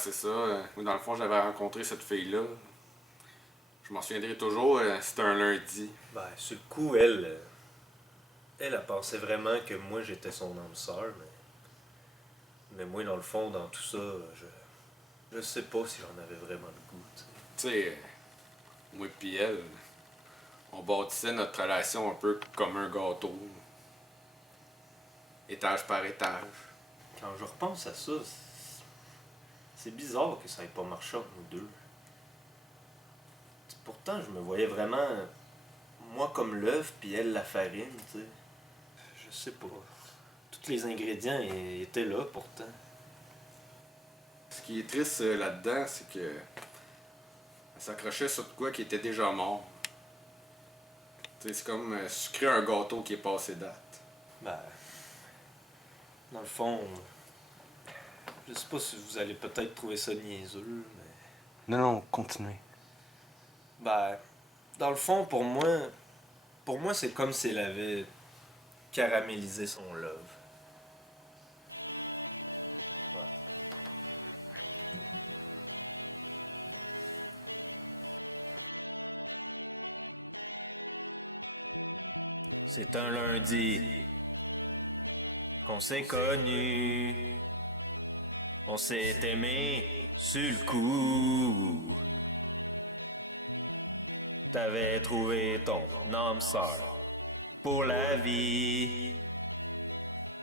c'est ça. Moi, dans le fond, j'avais rencontré cette fille-là. Je m'en souviendrai toujours, c'était un lundi. Ben, sur le coup, elle pensait vraiment que moi j'étais son âme sœur, mais moi, dans le fond, dans tout ça, je sais pas si j'en avais vraiment le goût. Tu sais, moi pis elle, on bâtissait notre relation un peu comme un gâteau. Étage par étage. Quand je repense à ça, c'est bizarre que ça ait pas marché entre nous deux. Pourtant, je me voyais vraiment, moi comme l'œuf, puis elle la farine, tu sais. Je sais pas. Tous les ingrédients étaient là, pourtant. Ce qui est triste là-dedans, c'est que elle s'accrochait sur de quoi qui était déjà mort. Tu sais, c'est comme sucrer un gâteau qui est passé date. Ben, dans le fond, je sais pas si vous allez peut-être trouver ça niaiseux, mais... Non, continuez. Ben, dans le fond, pour moi, c'est comme si elle avait caramélisé son love. C'est un lundi qu'on s'est connus, on s'est aimé sur le coup. T'avais trouvé ton âme sœur pour la vie,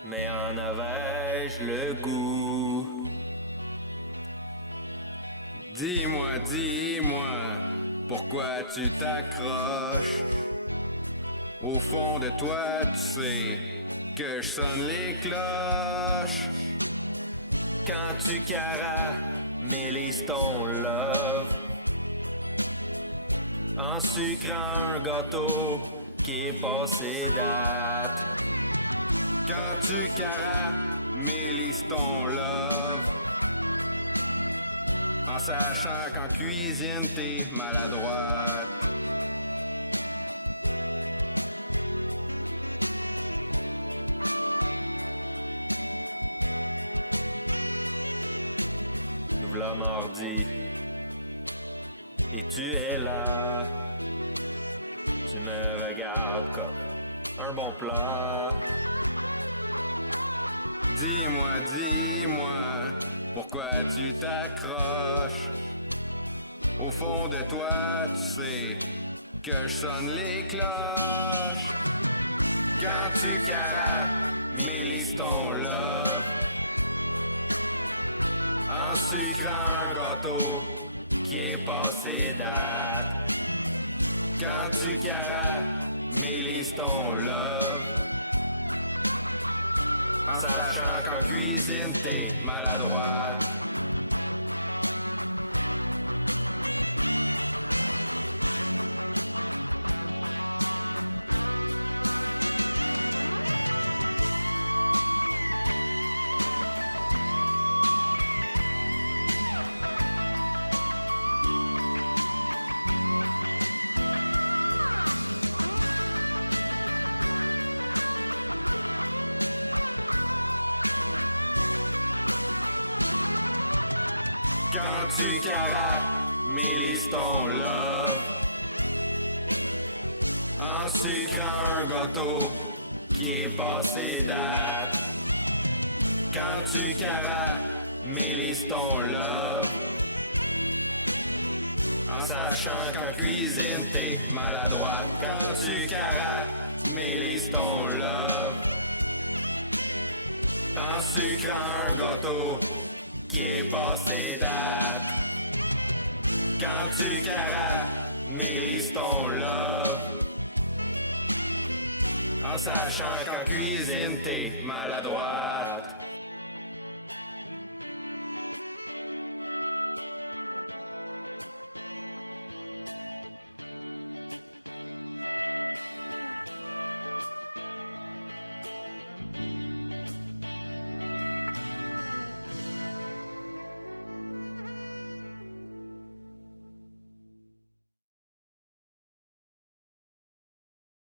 mais en avais-je le goût? Dis-moi, pourquoi tu t'accroches? Au fond de toi, tu sais que je sonne les cloches. Quand tu caramélises ton love en sucrant un gâteau qui est passé date. Quand tu caramélises ton love en sachant qu'en cuisine t'es maladroit. Le mardi, et tu es là. Tu me regardes comme un bon plat. Dis-moi, pourquoi tu t'accroches? Au fond de toi, tu sais que je sonne les cloches. Quand tu caramélises ton love en sucrant un gâteau qui est passé date. Quand tu caramélises ton love en sachant qu'en cuisine t'es maladroite. Quand tu caramélises ton love en sucrant un gâteau qui est passé date. Quand tu caramélises ton love en sachant qu'en cuisine t'es maladroite. Quand tu caramélises ton love en sucrant un gâteau qui est passé date. Quand tu caramélises ton love en sachant qu'en cuisine t'es maladroit.